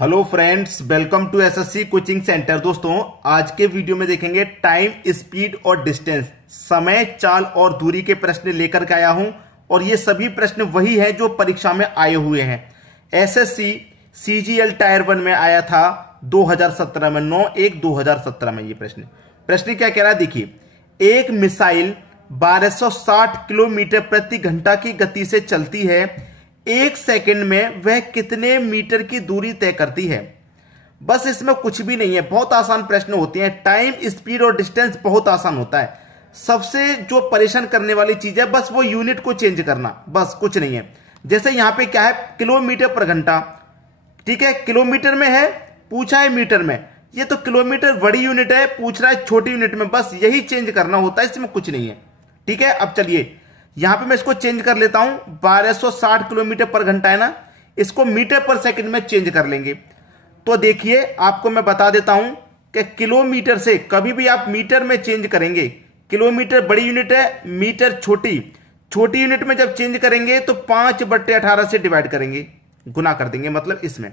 Hello friends, welcome to SSC coaching centre. दोस्तों, आज के वीडियो में देखेंगे टाइम, स्पीड और डिस्टेंस, समय, चाल और दूरी के प्रश्न लेकर के आया हूं। और ये सभी प्रश्न वही हैं जो परीक्षा में आए हुए हैं। एसएससी सीजीएल टायर 1 में आया था 2017 में, 9/1/2017 में। ये प्रश्न क्या कह रहा है, देखिए। एक मिसाइल 1260 किलोमीटर प्रति घंटा की गति से चलती है। एक सेकंड में वह कितने मीटर की दूरी तय करती है। बस इसमें कुछ भी नहीं है, बहुत आसान प्रश्न होते हैं। टाइम, स्पीड और डिस्टेंस बहुत आसान होता है। सबसे जो परेशान करने वाली चीज है बस वो यूनिट को चेंज करना, बस कुछ नहीं है। जैसे यहां पे क्या है, किलोमीटर पर घंटा, ठीक है, किलोमीटर में है, पूछा है मीटर में। ये तो किलोमीटर बड़ी यूनिट है, पूछ रहा है छोटी यूनिट में, बस यही चेंज करना होता है, इसमें कुछ नहीं है। ठीक है, अब चलिए यहां पे मैं इसको चेंज कर लेता हूं। 1260 किलोमीटर पर घंटा है ना, इसको मीटर पर सेकंड में चेंज कर लेंगे। तो देखिए, आपको मैं बता देता हूं कि किलोमीटर से कभी भी आप मीटर में चेंज करेंगे, किलोमीटर बड़ी यूनिट है, मीटर छोटी यूनिट में जब चेंज करेंगे तो 5/18 से डिवाइड करेंगे, गुना कर देंगे, मतलब इसमें।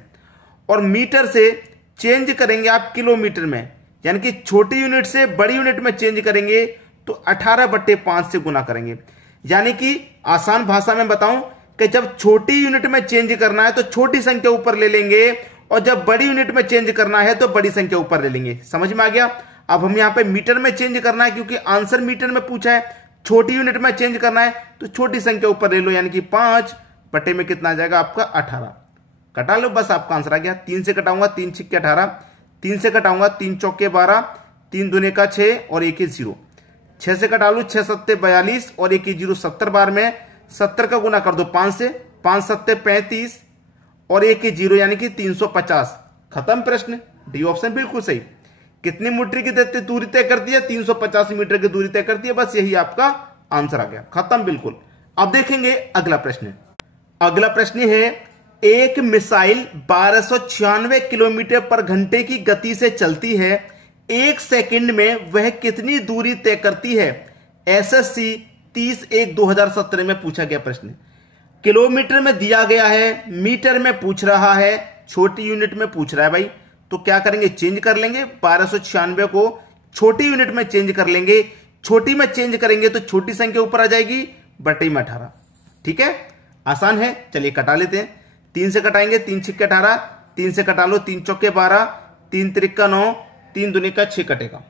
और मीटर से चेंज करेंगे आप किलोमीटर में, यानी कि छोटी यूनिट से बड़ी यूनिट में चेंज करेंगे तो 18/5 से गुना करेंगे। यानी कि आसान भाषा में बताऊं कि जब छोटी यूनिट में चेंज करना है तो छोटी संख्या ऊपर ले लेंगे, और जब बड़ी यूनिट में चेंज करना है तो बड़ी संख्या ऊपर ले लेंगे। समझ में आ गया। अब हम यहां पे मीटर में चेंज करना है क्योंकि आंसर मीटर में पूछा है। छोटी यूनिट में चेंज करना है तो छोटी संख्या ऊपर ले लो, यानी कि 5 में कितना आ जाएगा आपका 18। कटा लो, बस आपका आंसर आ गया। 3 से कटाऊंगा, 3 छिक्के 18, 3 से कटाऊंगा, 3 चौके 12, 3 दूने का 6 और 1 0। 6 से कटा लू, 6 सत्ते 42 और 1 0 70 बार में 70 का गुना कर दो 5 से, 5 सत्ते 35 और 1 0 यानी कि 350। खत्म प्रश्न। डी ऑप्शन बिल्कुल सही। कितनी मीटर की दूरी तय करती है? 350 मीटर की दूरी तय करती है। बस यही आपका आंसर आ गया, खत्म बिल्कुल। अब देखेंगे अगला प्रश्न। अगला प्रश्न है, एक मिसाइल 1296 किलोमीटर पर घंटे की गति से चलती है। एक सेकंड में वह कितनी दूरी तय करती है। एसएससी 30/1/2017 में पूछा गया प्रश्न। किलोमीटर में दिया गया है, मीटर में पूछ रहा है, छोटी यूनिट में पूछ रहा है भाई। तो क्या करेंगे, चेंज कर लेंगे। 1296 को छोटी यूनिट में चेंज कर लेंगे। छोटी में चेंज करेंगे तो छोटी संख्या ऊपर आ जाएगी, बटे में 18। ठीक है, आसान है। चलिए कटा लेते हैं। 3 से कटाएंगे, 3 छिक्के 18, 3 से कटा लो, 3 चौके 12, 3 त्रिक्का 9, 3 दूनी का 6 कटेगा।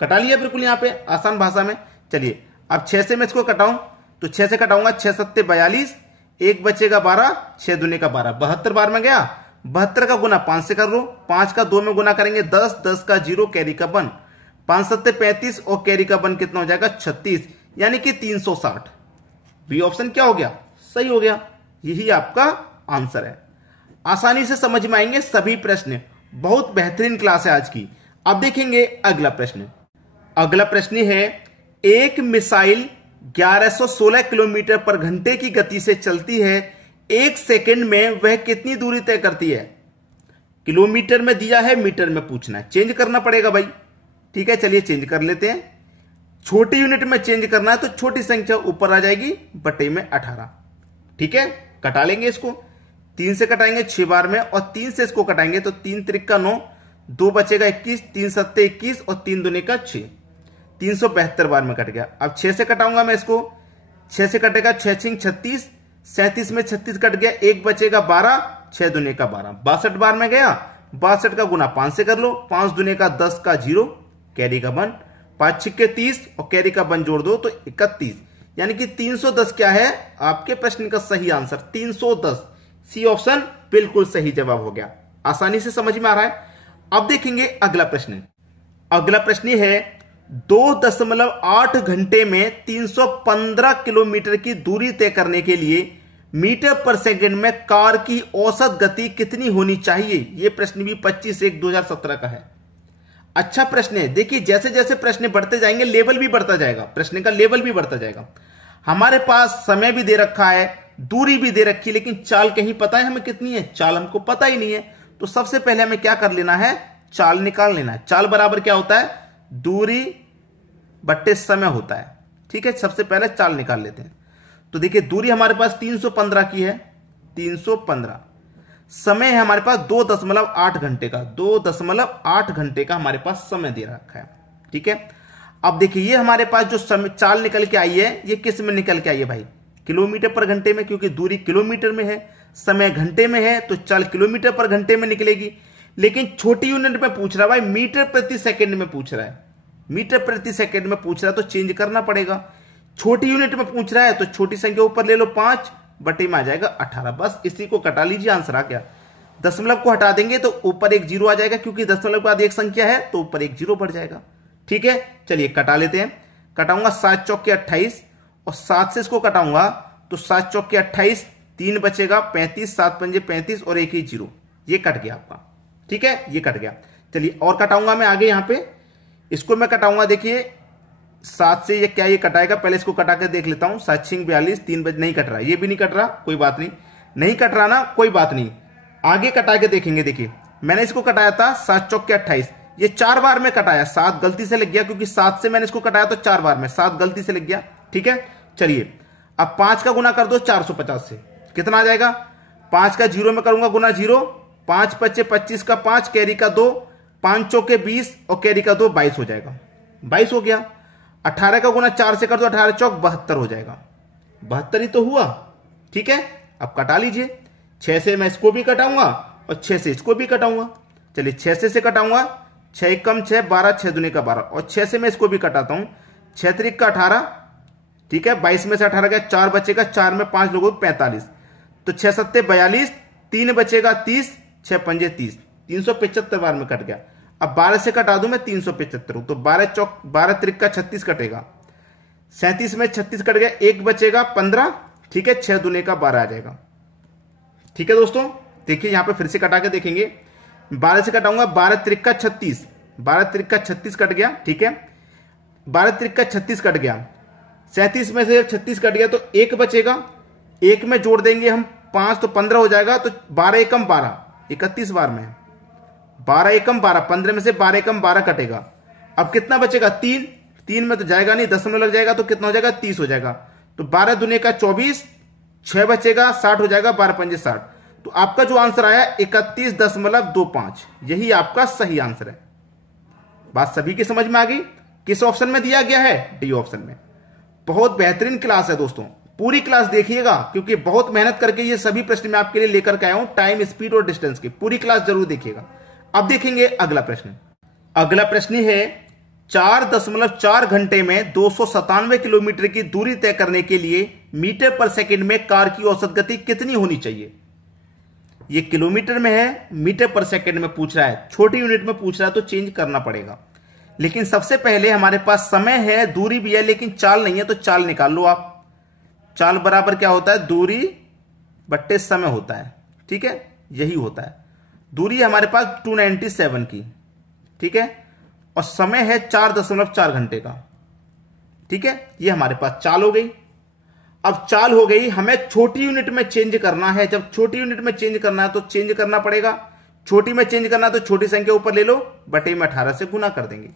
कटा लिया बिल्कुल यहाँ पे आसान भाषा में। चलिए अब 6 से मैं इसको कटाऊं तो 6 से कटाऊंगा, 6 सत्ते 42, 1 बचेगा 12, 6 दूनी का 12, 72 बार में गया। 72 का गुना 5 से कर लो, 5 का 2 में गुना करेंगे 10, 10 का 0, कैरी का 1, 5 सत्ते 35 और कैरी का 1 कितना हो जाएगा 36, यानी कि 360। बी ऑप्शन क्या हो गया, सही हो गया। यही आपका आंसर है। आसानी से समझ में आएंगे सभी प्रश्न। बहुत बेहतरीन क्लास है आज की। अब देखेंगे अगला प्रश्न। अगला प्रश्न है, एक मिसाइल 1116 किलोमीटर पर घंटे की गति से चलती है। एक सेकंड में वह कितनी दूरी तय करती है। किलोमीटर में दिया है, मीटर में पूछना है, चेंज करना पड़ेगा भाई। ठीक है, चलिए चेंज कर लेते हैं। छोटी यूनिट में चेंज करना है तो छोटी संख्या ऊपर आ जाएगी, बटे में 18। ठीक है, कटा लेंगे इसको। 3 से कटाएंगे 6 बार में, और 3 से इसको कटाएंगे तो 3 त्रिक्का 9, 2 बचेगा 21, 3 सत्ते 21 और 3 दूने का 6, 372 बार में कट गया। अब 6 से कटाऊंगा मैं इसको, 6 से कटेगा 6 छिंग 36, 37 में 36 कट गया, 1 बचेगा 12, 6 दूने का 12, 62 बार में गया। 62 का गुना 5 से कर लो, 5 दूने का 10 का 0, कैरी का 1, 5 छिक्के 30 और कैरी का 1 जोड़ दो तो 31, यानी कि 310 क्या है आपके प्रश्न का सही आंसर, 310। सी ऑप्शन बिल्कुल सही जवाब हो गया। आसानी से समझ में आ रहा है। अब देखेंगे अगला प्रश्न। अगला प्रश्न है, 2.8 घंटे में 315 किलोमीटर की दूरी तय करने के लिए मीटर पर सेकंड में कार की औसत गति कितनी होनी चाहिए। यह प्रश्न भी 25/1/2017 का है। अच्छा प्रश्न है। देखिए, जैसे जैसे प्रश्न बढ़ते जाएंगे लेवल भी बढ़ता जाएगा, प्रश्न का लेवल भी बढ़ता जाएगा। हमारे पास समय भी दे रखा है, दूरी भी दे रखी है, लेकिन चाल कहीं पता है हमें कितनी है, चाल हमको पता ही नहीं है। तो सबसे पहले हमें क्या कर लेना है, चाल निकाल लेना है। चाल बराबर क्या होता है, दूरी बट्टे समय होता है। ठीक है, सबसे पहले चाल निकाल लेते हैं। तो देखिए, दूरी हमारे पास 315 की है, 315। समय है हमारे पास 2.8 घंटे का, 2.8 घंटे का हमारे पास समय दे रखा है। ठीक है, अब देखिए ये हमारे पास जो समय चाल निकल के आई है ये किस में निकल के आई है भाई, किलोमीटर पर घंटे में, क्योंकि दूरी किलोमीटर में है, समय घंटे में है, तो चाल किलोमीटर पर घंटे में निकलेगी। लेकिन छोटी यूनिट में पूछ रहा है भाई, मीटर प्रति सेकंड में पूछ रहा है, मीटर प्रति सेकंड में पूछ रहा है तो चेंज करना पड़ेगा। छोटी यूनिट में पूछ रहा है तो छोटी संख्या ऊपर ले लो 5 बटे में आ जाएगा 18। बस इसी को कटा लीजिए, आंसर आ गया। दशमलव को हटा देंगे तो ऊपर एक जीरो आ जाएगा, क्योंकि दशमलव के बाद एक संख्या है तो ऊपर एक जीरो बढ़ जाएगा। ठीक है, चलिए कटा लेते हैं। कटाऊंगा 7 चौक के 28 और 7 से इसको कटाऊंगा तो 7 चौक के 28, 3 बचेगा 35, 7 पंजे 35 और एक ही जीरो, ये कट गया आपका। ठीक है, ये कट गया। चलिए और कटाऊंगा मैं आगे, यहां पे इसको मैं कटाऊंगा। देखिए 7 से ये क्या ये कटाएगा, पहले इसको कटा के देख लेता हूं। 7 6 42, 3 बजे नहीं कट रहा, ये भी नहीं कट रहा, कोई बात नहीं, नहीं कट रहा ना, कोई बात नहीं, आगे कटा के देखेंगे। देखिए मैंने इसको कटाया था 7 चौक के 28, ये 4 बार में कटाया, 7 गलती से लग गया, क्योंकि 7 से मैंने इसको कटाया तो 4 बार में, 7 गलती से लग गया। ठीक है, चलिए अब 5 का गुना कर दो 450 से, कितना आ जाएगा, 5 का 0 में करूंगा गुना 0, 5 पच्चे 25 का 5, कैरी का 2, 5 चौके 20 और कैरी का 2, 22 हो जाएगा, 22 हो गया। 18 का गुना 4 से कर दो, 18 चौक 72 हो जाएगा, 72 ही तो हुआ। ठीक है, अब कटा लीजिए। 6 से मैं इसको भी कटाऊंगा और 6 से इसको भी कटाऊंगा। चलिए 6 से कटाऊंगा, 6 कम 6 12, 6 दूनी का 12, और 6 से मैं इसको भी कटाता हूं, 6 त्रिक का 18। ठीक है, 22 में से 18 गया, 4 बचेगा, 4 में 5 लोगों 45, तो 6 सत्ते 42, 3 बचेगा 30, 6 पंजे 30, 375 बार में कट गया। अब 12 से कटा दूं मैं 375, तो 12 चौक 12 त्रिक का 36 कटेगा, 37 में 36 कट गया, 1 बचेगा 15। ठीक है, 6 दूने का 12 आ जाएगा। ठीक है दोस्तों, देखिए यहां पे फिर से कटा के देखेंगे। 12 से कटाऊंगा, 12 त्रिक का 36, 12 त्रिक का 36 कट गया। ठीक है, 12 त्रिक का 36 कट गया, 37 में से 36 कट गया तो 1 बचेगा, 1 में जोड़ देंगे हम 5 तो 15 हो जाएगा, तो 12 एकम 12, 31 बार में 12 एकम 12, 15 में से 12 एकम 12 कटेगा। अब कितना बचेगा, 3, 3 में तो जाएगा नहीं, 10 में लग जाएगा तो कितना हो जाएगा, 30 हो जाएगा, तो 12 दूने का 24, 6 बचेगा 60 हो जाएगा, 12 पंजे 60। तो आपका जो आंसर आया 31.25, यही आपका सही आंसर है। बात सभी की समझ में आ गई। किस ऑप्शन में दिया गया है, डी ऑप्शन में। बहुत बेहतरीन क्लास है दोस्तों, पूरी क्लास देखिएगा, क्योंकि बहुत मेहनत करके ये सभी प्रश्न मैं आपके लिए लेकर के आया हूं, टाइम, स्पीड और डिस्टेंस की पूरी क्लास जरूर देखिएगा। अब देखेंगे अगला प्रश्न। अगला प्रश्न है 4.4 घंटे में 297 किलोमीटर की दूरी तय करने के लिए मीटर पर सेकंड में कार की औसत गति कितनी होनी चाहिए। ये किलोमीटर में है, मीटर पर सेकंड में पूछ रहा है, छोटी यूनिट में पूछ रहा है तो चेंज करना पड़ेगा। लेकिन सबसे पहले हमारे पास समय है, दूरी भी है, लेकिन चाल नहीं है, तो चाल निकाल लो आप। चाल बराबर क्या होता है, दूरी बट्टे समय होता है। ठीक है, यही होता है। दूरी हमारे पास 297 की, ठीक है, और समय है 4.4 घंटे का। ठीक है, ये हमारे पास चाल हो गई। अब चाल हो गई, हमें छोटी यूनिट में चेंज करना है। जब छोटी यूनिट में चेंज करना है तो चेंज करना पड़ेगा। छोटी में चेंज करना है तो छोटी संख्या ऊपर ले लो, बटे में 18 से गुना कर देंगे।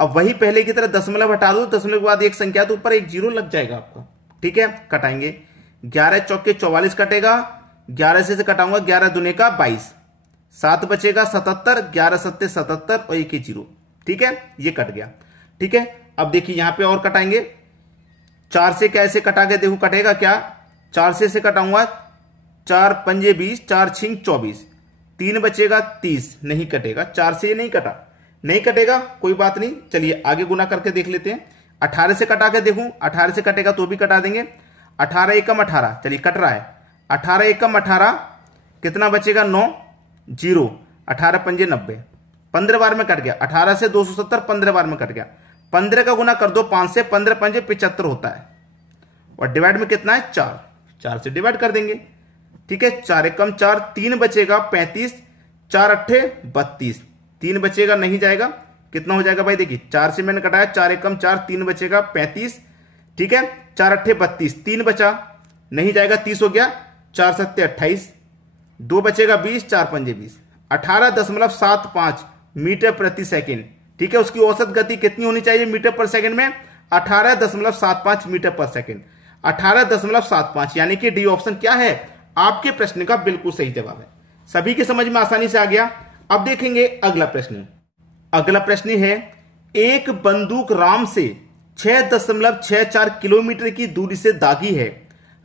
अब वही पहले की तरह दशमलव हटा दो, दशमलव के बाद एक संख्या तो ऊपर एक जीरो लग जाएगा आपको। ठीक है, कटाएंगे। 11 चौके 44 कटेगा, 11 से कटाऊंगा, 11 दूने का 22, 7 बचेगा 77, 11 सत्ते 77 और एक ही जीरो। ठीक है, ये कट गया। ठीक है, अब देखिए यहां पे और कटाएंगे। 4 से कैसे कटा के देखो कटेगा क्या। 4 से कटाऊंगा, 4 पंजे 20, 4 छिंग 24, 3 बचेगा 30, नहीं कटेगा। 4 से ये नहीं कटा, नहीं कटेगा, कोई बात नहीं। चलिए आगे गुना करके देख लेते हैं। 18 से कटा के देखूं, 18 से कटेगा तो भी कटा देंगे। 18 एकम 18, चलिए कट रहा है। 18 एकम 18, कितना बचेगा 9, 0, 18 पंजे 90, 15 बार में कट गया। 18 से 270, 15 बार में कट गया। 15 का गुना कर दो 5 से, 15 पंजे 75 होता है, और डिवाइड में कितना है 4, 4 से डिवाइड कर देंगे। ठीक है, 4 एकम 4, 3 बचेगा 35, 4 अट्ठे 32, 3 बचेगा नहीं जाएगा, कितना हो जाएगा भाई देखिए। 4 से मैंने कटाया, 4 एकम 4, 3 बचेगा 35। ठीक है, 4 अट्ठे 32, 3 बचा नहीं जाएगा, 30 हो गया। 4 सत्ते 28, 2 बचेगा 20, 4 पंजे 20, 18.75 मीटर प्रति सेकेंड। ठीक है, उसकी औसत गति कितनी होनी चाहिए मीटर पर सेकंड में, 18.75 मीटर पर सेकंड। 18.75, यानी कि डी ऑप्शन क्या है, आपके प्रश्न का बिल्कुल सही जवाब है। सभी के समझ में आसानी से आ गया। अब देखेंगे अगला प्रश्न। अगला प्रश्न है, एक बंदूक राम से 6.64 किलोमीटर की दूरी से दागी है।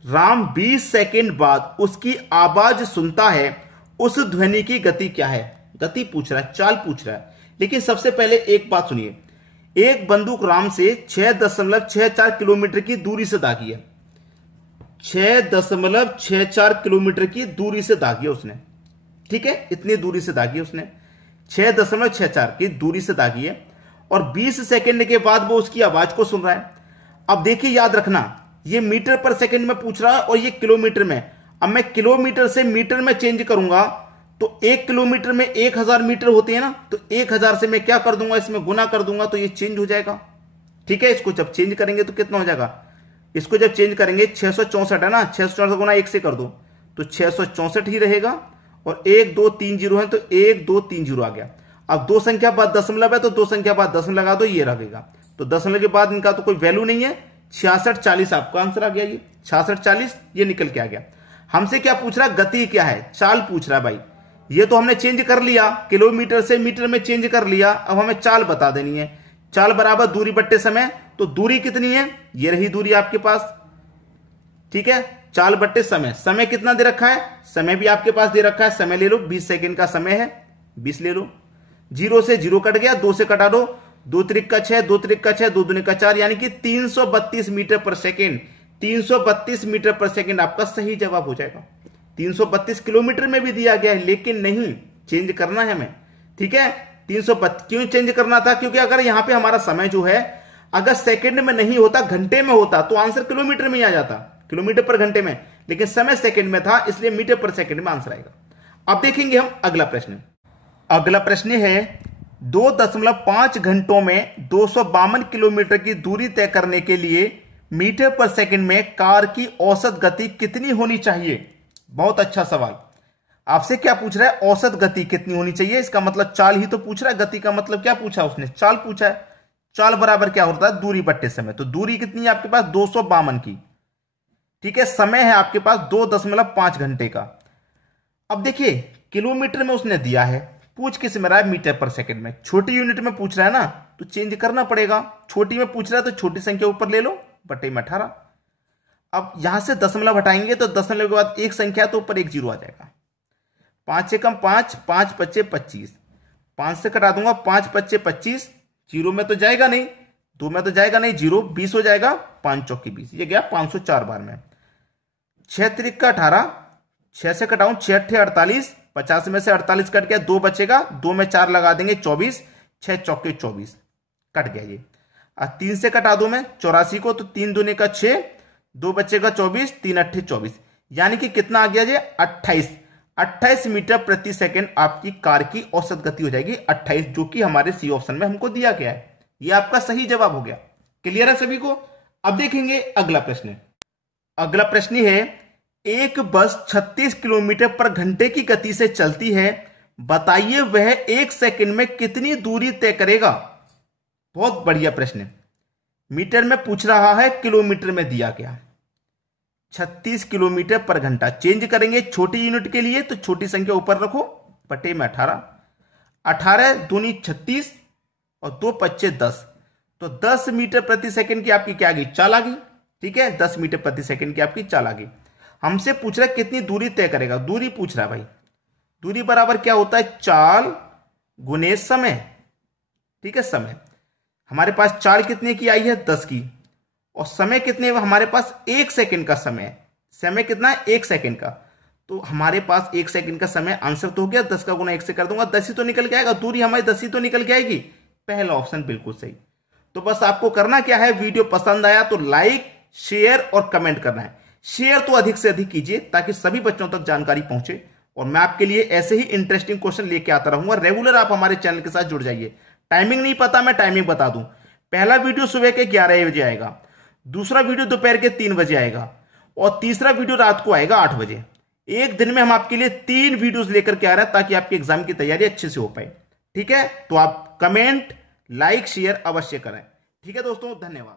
राम 20 सेकंड बाद उसकी आवाज सुनता है, उस ध्वनि की गति क्या है? गति पूछ रहा है, चाल पूछ रहा है। लेकिन सबसे पहले एक बात सुनिए, एक बंदूक राम से 6.64 किलोमीटर की दूरी से दागी है। 6.64 किलोमीटर की दूरी से दागी है उसने, ठीक है, इतनी दूरी से दागी है उसने, 6.64 की दूरी से दागी है और 20 सेकंड के बाद वो उसकी आवाज को सुन रहा है। अब देखिए, याद रखना, ये मीटर पर सेकंड में पूछ रहा है और ये किलोमीटर में। अब मैं किलोमीटर से मीटर में चेंज करूंगा तो 1 किलोमीटर में 1000 मीटर होते हैं ना, तो 1000 से मैं क्या कर दूंगा, इसमें गुना कर दूंगा तो ये चेंज हो जाएगा, ठीक है। इसको जब चेंज करेंगे तो कितना हो जाएगा, इसको जब चेंज करेंगे 664 है ना, 664 गुना 1 से कर दो तो 664 ही रहेगा और 1 2 3 0 है तो 1 2 3 0 आ गया। अब दो संख्या बाद दशमलव है तो दो संख्या बाद दशमलव लगा दो, ये रहेगा। तो दशमलव के बाद इनका तो कोई वैल्यू नहीं है, 66 40 आपका आंसर आ गया। ये 66 40 ये निकल के आ गया। हमसे क्या पूछ रहा है, गति क्या है, चाल पूछ रहा है भाई। ये तो हमने चेंज कर लिया, किलोमीटर से मीटर में चेंज कर लिया। अब हमें चाल बता देनी है। चाल बराबर दूरी बट्टे समय, तो दूरी कितनी है, ये रही दूरी आपके पास, ठीक है। चाल बट्टे समय, समय कितना दे रखा है, समय भी आपके पास दे रखा है, समय ले लो, 20 सेकंड का समय है, 20 ले लो। 0 से 0 कट गया, 2 से कटा दो, 2 त्रिक का 6, 2 त्रिक का 6, 2 दूनी का 4, यानी कि 332 मीटर पर सेकेंड। 332 मीटर पर सेकेंड आपका सही जवाब हो जाएगा। 332 किलोमीटर में भी दिया गया है, लेकिन नहीं, चेंज करना है हमें, ठीक है। 332 क्यों चेंज करना था, क्योंकि अगर यहां पे हमारा समय जो है अगर सेकंड में नहीं होता, घंटे में होता, तो आंसर किलोमीटर में ही आ जाता, किलोमीटर पर घंटे में, लेकिन समय सेकंड में था, इसलिए मीटर पर सेकंड में आंसर आएगा। अब देखेंगे हम अगला प्रश्न। अगला प्रश्न है, 2.5 घंटों में 252 किलोमीटर की दूरी तय करने के लिए मीटर पर सेकंड में कार की औसत गति कितनी होनी चाहिए? बहुत अच्छा सवाल। आपसे क्या पूछ रहा है, औसत गति कितनी होनी चाहिए, इसका मतलब चाल ही तो पूछ रहा है। गति का मतलब क्या पूछा उसने, चाल पूछा है। चाल बराबर क्या होता है, दूरी बट्टे समय। तो दूरी कितनी है आपके पास, 252 की, ठीक है। समय है आपके पास 2.5 घंटे का। अब देखिए, किलोमीटर में उसने दिया है, पूछ किस में रहा है, मीटर पर सेकंड में। छोटी यूनिट में पूछ रहा है ना, तो चेंज करना पड़ेगा। छोटी में पूछ रहा है तो छोटी संख्या ऊपर ले लो, बटे में 18। अब यहां से दशमलव हटाएंगे तो दशमलव के बाद एक संख्या तो ऊपर 1 0 आ जाएगा। 5 से कम 5, 5 5 25, 5 से कटा दूंगा, 5 5 25, 0 में तो जाएगा नहीं, 2 में तो जाएगा नहीं, 0 20 हो जाएगा, 5 चौकी 20, ये गया 504 बार में। 6 त्रिक का 18, 6 से कटाऊं 6 8 48, 50 में से 48 कट गया, 2 बचेगा, 2 में 4 लगा देंगे 24, 6 चौके 24 कट गया। ये 3 से कटा दो मैं 84 को, तो 3 दूने का 6, 2 बचेगा 24, 3 8 24, यानी कि कितना आ गया जी, 28 मीटर प्रति सेकंड आपकी कार की औसत गति हो जाएगी। 28, जो कि हमारे सी ऑप्शन में हमको दिया गया है। ये आपका सही जवाब हो गया। क्लियर है सभी को? अब देखेंगे अगला प्रश्न। अगला प्रश्न है, एक बस 36 किलोमीटर पर घंटे की गति से चलती है, बताइए वह 1 सेकंड में कितनी दूरी तय करेगा? बहुत बढ़िया प्रश्न। मीटर में पूछ रहा है, किलोमीटर में दिया गया। 36 किलोमीटर पर घंटा, चेंज करेंगे छोटी यूनिट के लिए तो छोटी संख्या ऊपर रखो, बटे में 18, 18 दूनी 36 और 2 25 10, तो 10 मीटर प्रति सेकंड की आपकी क्या आ गई, चाल आ गई, ठीक है। 10 मीटर प्रति सेकंड की आपकी चाल आ गई। हमसे पूछ रहा है कितनी दूरी तय करेगा, दूरी पूछ रहा है भाई। दूरी बराबर क्या होता है, चाल गुने समय, ठीक है। समय हमारे पास चाल कितने की आई है, 10 की, और समय कितने, हमारे पास 1 सेकंड का समय है। समय कितना है, 1 सेकंड का, तो हमारे पास 1 सेकंड का समय, आंसर तो हो गया। 10 का गुना 1 से कर दूंगा, 10 ही तो निकल के आएगा, दूरी हमारी 10 ही तो निकल के आएगी। पहला ऑप्शन बिल्कुल सही। तो बस आपको करना क्या है, वीडियो पसंद आया तो लाइक शेयर और कमेंट करना है। शेयर तो अधिक से अधिक कीजिए ताकि सभी बच्चों तक जानकारी पहुंचे, और मैं आपके लिए ऐसे ही इंटरेस्टिंग क्वेश्चन लेके आता रहूंगा। रेगुलर आप हमारे चैनल के साथ जुड़ जाइए। टाइमिंग नहीं पता, मैं टाइमिंग बता दूं। पहला वीडियो सुबह के 11 बजे आएगा, दूसरा वीडियो दोपहर के 3 बजे आएगा, और तीसरा वीडियो रात को आएगा 8 बजे। एक दिन में हम आपके लिए 3 वीडियोस लेकर के आ रहे हैं ताकि आपके एग्जाम की तैयारी अच्छे से हो पाए, ठीक है। तो आप कमेंट लाइक शेयर अवश्य करें, ठीक है दोस्तों, धन्यवाद।